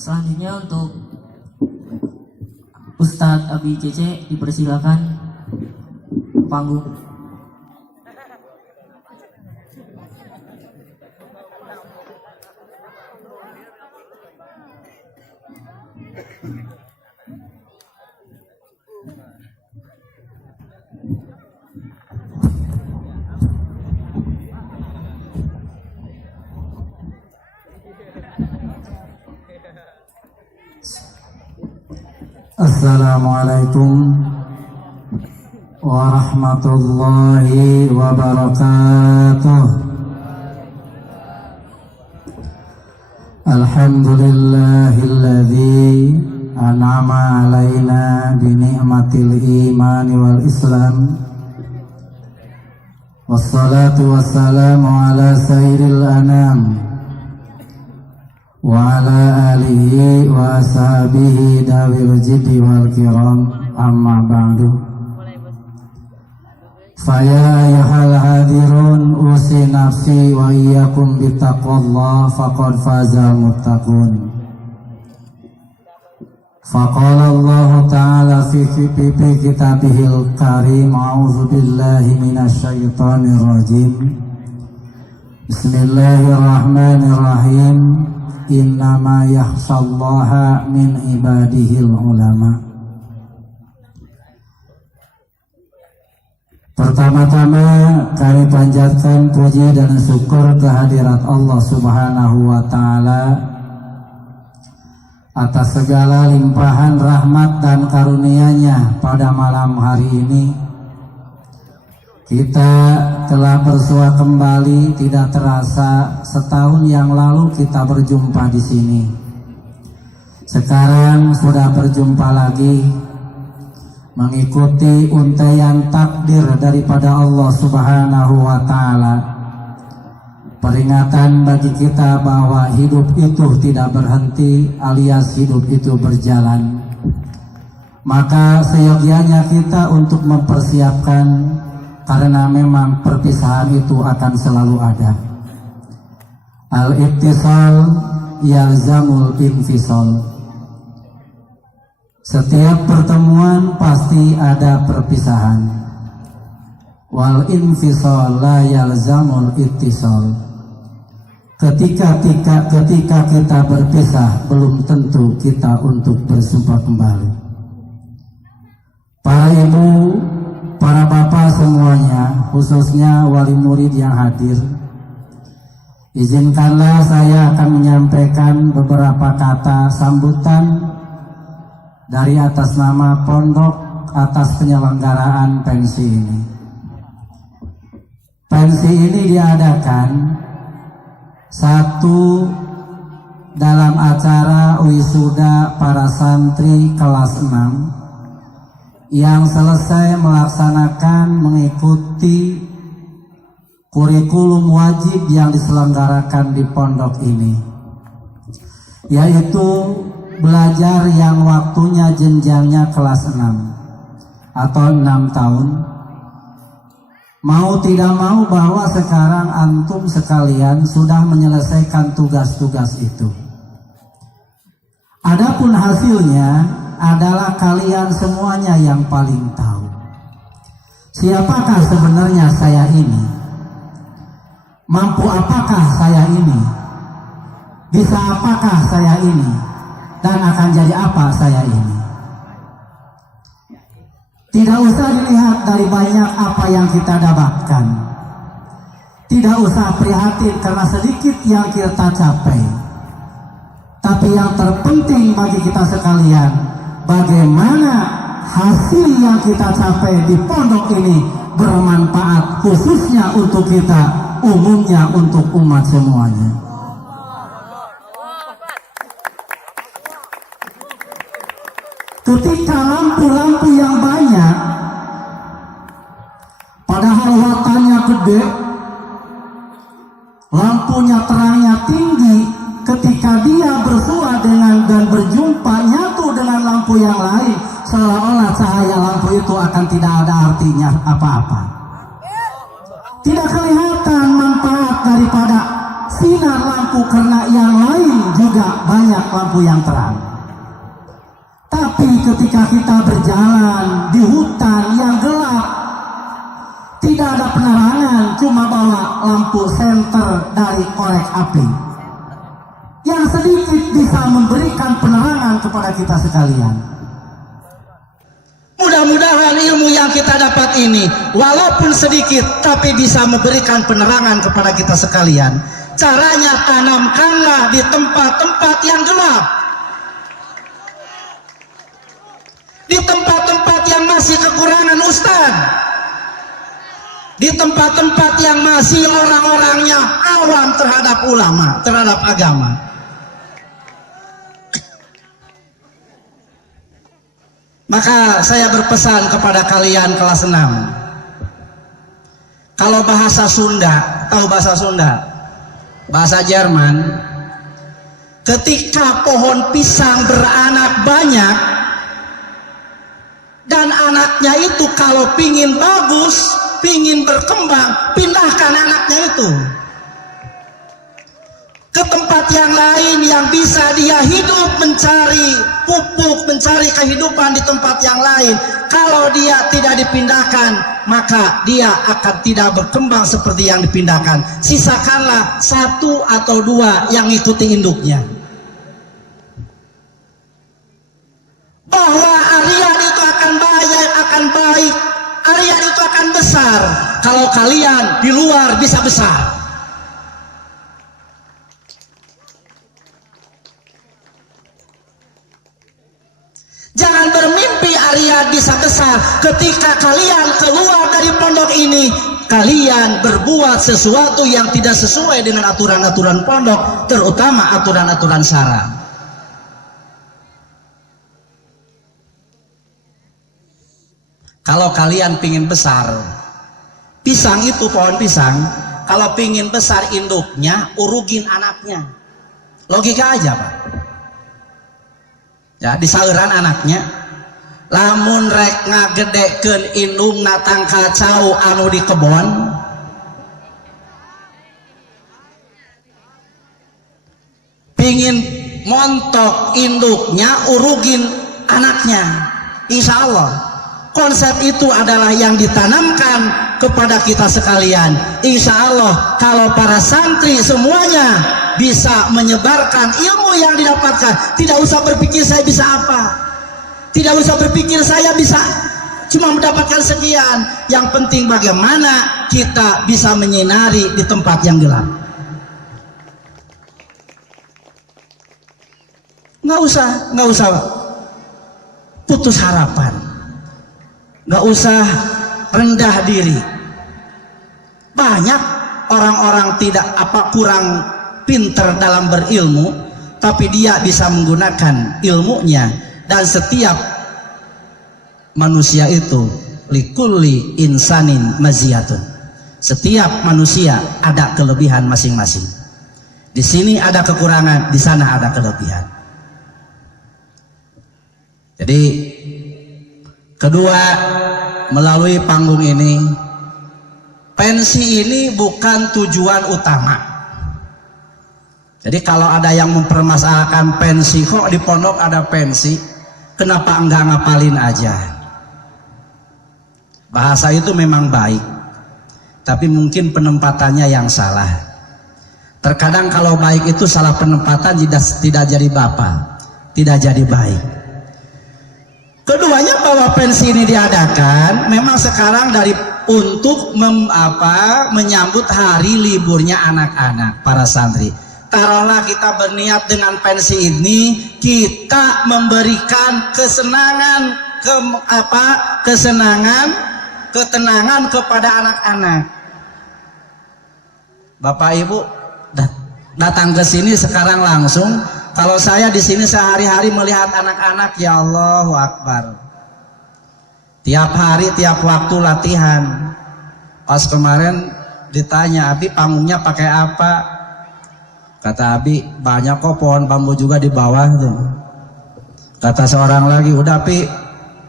Selanjutnya untuk Ustadz Abi Cece dipersilakan ke panggung. Assalamualaikum warahmatullahi wabarakatuh. Alhamdulillahilladzi an'ama alaina bi ni'matil imani wal islam. Wassalatu wassalamu ala sayyidil anam wa ala alihi wa ashabihi dawil jiddi wal kiram, amma ba'du. Faya ayuhal hadirun, usi nafsi wa iyyakum bittaqwallah faqad fazal muttaqun. Faqala Allah ta'ala fi kitabihil karim, a'udzu billahi minasy syaithanir rajim. Bismillahirrahmanirrahim. Innama yakhshallaha min ibadihil ulama. Pertama-tama kami panjatkan puji dan syukur kehadirat Allah Subhanahu wa ta'ala atas segala limpahan rahmat dan karunia-Nya pada malam hari ini. Kita telah bersua kembali, tidak terasa setahun yang lalu kita berjumpa di sini. Sekarang sudah berjumpa lagi, mengikuti untaian takdir daripada Allah Subhanahu wa ta'ala. Peringatan bagi kita bahwa hidup itu tidak berhenti, alias hidup itu berjalan. Maka seyogianya kita untuk mempersiapkan, karena memang perpisahan itu akan selalu ada. Al-ittisal yalzamul infisal. Setiap pertemuan pasti ada perpisahan. Wal infisal la yalzamul ittisal. Ketika kita berpisah, belum tentu kita untuk berjumpa kembali. Para ibu, para bapak semuanya, khususnya wali murid yang hadir, izinkanlah saya akan menyampaikan beberapa kata sambutan dari atas nama pondok atas penyelenggaraan pensi ini. Pensi ini diadakan satu dalam acara wisuda para santri kelas 6 yang selesai melaksanakan mengikuti kurikulum wajib yang diselenggarakan di pondok ini, yaitu belajar yang waktunya jenjangnya kelas 6 atau 6 tahun. Mau tidak mau bahwa sekarang antum sekalian sudah menyelesaikan tugas-tugas itu. Adapun hasilnya adalah kalian semuanya yang paling tahu. Siapakah sebenarnya saya ini? Mampu apakah saya ini? Bisa apakah saya ini? Dan akan jadi apa saya ini? Tidak usah dilihat dari banyak apa yang kita dapatkan. Tidak usah prihatin karena sedikit yang kita capai. Tapi yang terpenting bagi kita sekalian, bagaimana hasil yang kita capai di pondok ini bermanfaat khususnya untuk kita, umumnya untuk umat semuanya. Ketika lampu-lampu yang banyak, padahal wattanya gede, lampunya terangnya tinggi, ketika dia bersua dengan dan berjumpa nyatu dengan lampu yang lain, seolah-olah cahaya lampu itu akan tidak ada artinya apa-apa. Tidak kelihatan manfaat daripada sinar lampu karena yang lain juga juga banyak lampu yang terang. Tapi ketika kita berjalan di hutan yang gelap, tidak ada penerangan, cuma bawa lampu senter dari korek api yang sedikit bisa memberikan penerangan kepada kita sekalian. Mudah-mudahan ilmu yang kita dapat ini walaupun sedikit tapi bisa memberikan penerangan kepada kita sekalian. Caranya tanamkanlah di tempat-tempat yang gelap, di tempat-tempat yang masih kekurangan ustaz, di tempat-tempat yang masih orang-orangnya awam terhadap ulama, terhadap agama. Maka saya berpesan kepada kalian kelas 6. Kalau bahasa Sunda, tahu bahasa Sunda? Bahasa Jerman. Ketika pohon pisang beranak banyak dan anaknya itu kalau pingin bagus, pingin berkembang, pindahkan anaknya itu ke tempat yang lain yang bisa dia hidup, mencari pupuk, mencari kehidupan di tempat yang lain. Kalau dia tidak dipindahkan, maka dia akan tidak berkembang seperti yang dipindahkan. Sisakanlah 1 atau 2 yang ikuti induknya. Bahwa Aryan itu akan baik, Aryan itu akan besar kalau kalian di luar bisa besar. Jangan bermimpi Aryan bisa besar ketika kalian keluar dari pondok ini, kalian berbuat sesuatu yang tidak sesuai dengan aturan-aturan pondok, terutama aturan-aturan syara. Kalau kalian pingin besar, pisang itu pohon pisang, kalau pingin besar induknya, urugin anaknya. Logika aja Pak. Ya, disauran anaknya. Lamun rek ngagedekeun indungna tang kacau anu di kebon, pingin montok induknya, urugin anaknya. Insya Allah konsep itu adalah yang ditanamkan kepada kita sekalian. Insya Allah kalau para santri semuanya bisa menyebarkan ilmu yang didapatkan, tidak usah berpikir saya bisa apa, tidak usah berpikir saya bisa cuma mendapatkan sekian. Yang penting bagaimana kita bisa menyinari di tempat yang gelap. Nggak usah putus harapan, nggak usah rendah diri. Banyak orang-orang tidak kurang pinter dalam berilmu, tapi dia bisa menggunakan ilmunya. Dan setiap manusia itu likulli insanin maziyatun. Setiap manusia ada kelebihan masing-masing. Di sini ada kekurangan, di sana ada kelebihan. Jadi kedua, melalui panggung ini, pensi ini bukan tujuan utama. Jadi kalau ada yang mempermasalahkan pensi, kok di pondok ada pensi, kenapa enggak ngapalin aja? Bahasa itu memang baik, tapi mungkin penempatannya yang salah. Terkadang kalau baik itu salah penempatan, tidak jadi bapak, tidak jadi baik. Keduanya bahwa pensi ini diadakan memang sekarang untuk menyambut hari liburnya anak-anak para santri. Taruhlah kita berniat dengan pensi ini kita memberikan ketenangan kepada anak-anak. Bapak Ibu datang ke sini sekarang langsung. Kalau saya di sini sehari-hari melihat anak-anak, ya Allahu Akbar. Tiap hari, tiap waktu latihan. Pas kemarin ditanya, Abi panggungnya pakai apa? Kata Abi, banyak kok pohon bambu juga di bawah tuh. Kata seorang lagi, udah Pi,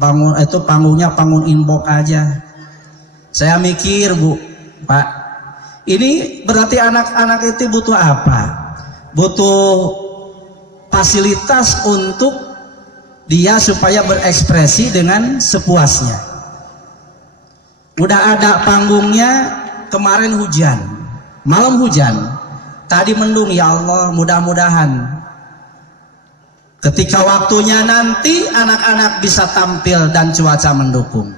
bangun itu panggungnya panggung inbox aja. Saya mikir, Bu, Pak, ini berarti anak-anak itu butuh apa? Butuh fasilitas untuk dia supaya berekspresi dengan sepuasnya. Udah ada panggungnya, kemarin hujan, malam hujan, tadi mendung. Ya Allah, mudah-mudahan ketika waktunya nanti anak-anak bisa tampil dan cuaca mendukung.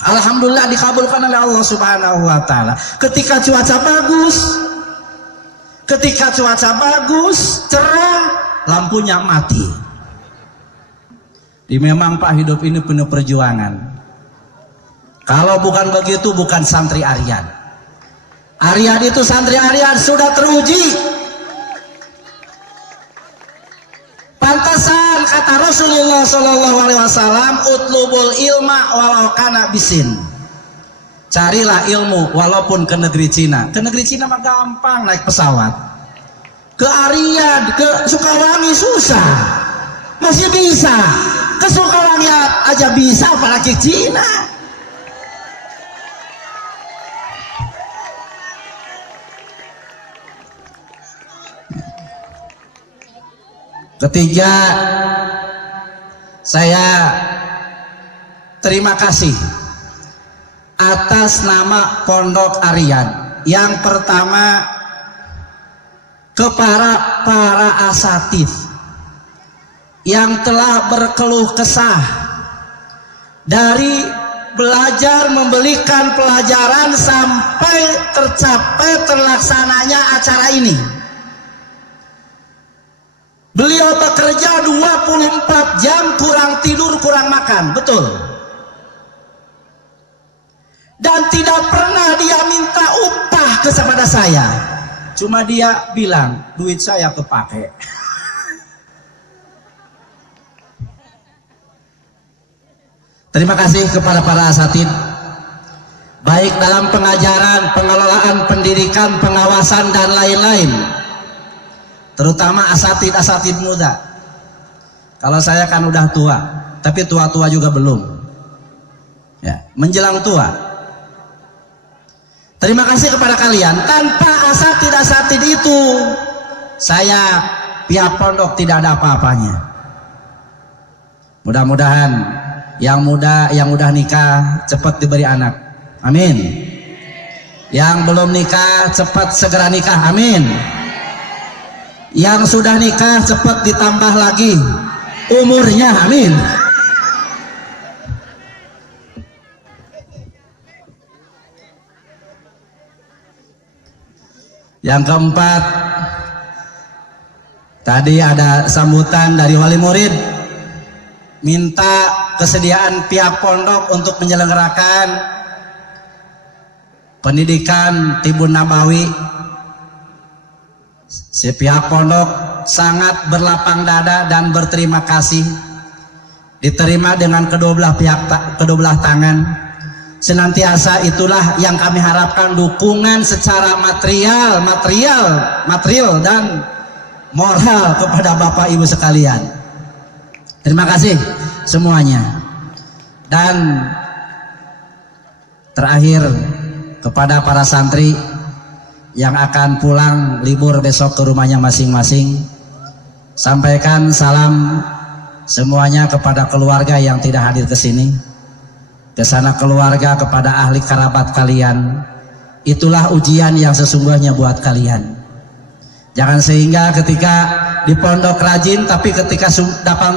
Alhamdulillah dikabulkan oleh Allah Subhanahu wa taala. Ketika cuaca bagus, cerah, lampunya mati. Memang Pak, hidup ini penuh perjuangan. Kalau bukan begitu, bukan santri Aryan. Aryan itu santri Aryan sudah teruji. Pantasan kata Rasulullah Shallallahu Alaihi Wasallam, utlubul ilma walau kana bisin. Carilah ilmu walaupun ke negeri Cina. Ke negeri Cina mah gampang naik pesawat. Ke Aryan, ke Sukawangi susah, masih bisa. Ke Sukawangi aja bisa, apalagi Cina. Ketiga, saya terima kasih atas nama Pondok Aryan. Yang pertama, kepada para asatidz yang telah berkeluh kesah dari belajar memberikan pelajaran sampai tercapai terlaksananya acara ini. Beliau bekerja 24 jam, kurang tidur, kurang makan, betul. Dan tidak pernah dia minta upah kepada saya. Cuma dia bilang, duit saya kepake. Terima kasih kepada para asatidz, baik dalam pengajaran, pengelolaan pendidikan, pengawasan, dan lain-lain. Terutama asatidz muda. Kalau saya kan udah tua, tapi tua-tua juga belum. Ya, menjelang tua. Terima kasih kepada kalian. Tanpa asatidz itu, saya pihak pondok tidak ada apa-apanya. Mudah-mudahan yang muda, yang udah nikah cepat diberi anak. Amin. Yang belum nikah cepat segera nikah. Amin. Yang sudah nikah cepat ditambah lagi umurnya. Amin. Yang keempat, tadi ada sambutan dari wali murid minta kesediaan pihak pondok untuk menyelenggarakan pendidikan Tibun Nabawi. Si pihak pondok sangat berlapang dada dan berterima kasih, diterima dengan kedua belah tangan. Senantiasa itulah yang kami harapkan, dukungan secara material dan moral kepada Bapak Ibu sekalian. Terima kasih semuanya. Dan terakhir, kepada para santri yang akan pulang libur besok ke rumahnya masing-masing, sampaikan salam semuanya kepada keluarga yang tidak hadir ke sini, ke sana keluarga, kepada ahli kerabat kalian. Itulah ujian yang sesungguhnya buat kalian. Jangan sehingga ketika di pondok rajin, tapi ketika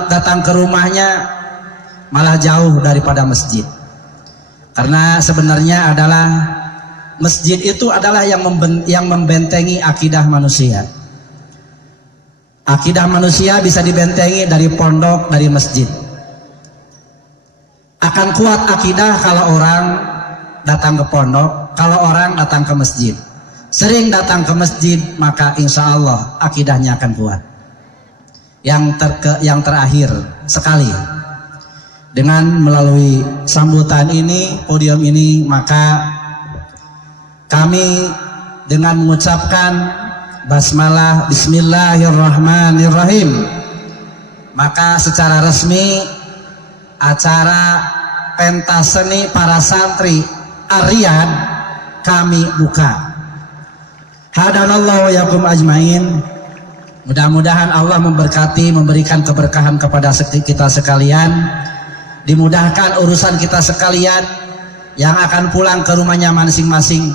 datang ke rumahnya malah jauh daripada masjid. Karena sebenarnya adalah masjid itu adalah yang membentengi akidah manusia. Akidah manusia bisa dibentengi dari pondok, dari masjid. Akan kuat akidah kalau orang datang ke pondok, kalau orang datang ke masjid. Sering datang ke masjid, maka insya Allah akidahnya akan kuat. Yang terakhir sekali, dengan melalui sambutan ini, podium ini, maka kami dengan mengucapkan basmalah bismillahirrahmanirrahim, maka secara resmi acara pentas seni para santri Aryan kami buka. Hadanallahu yakum ajmain. Mudah-mudahan Allah memberkati, memberikan keberkahan kepada kita sekalian, dimudahkan urusan kita sekalian yang akan pulang ke rumahnya masing-masing.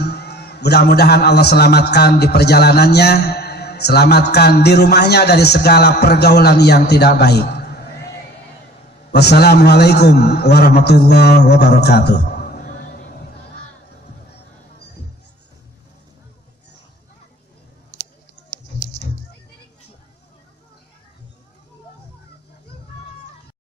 Mudah-mudahan Allah selamatkan di perjalanannya, selamatkan di rumahnya dari segala pergaulan yang tidak baik. Wassalamualaikum warahmatullahi wabarakatuh.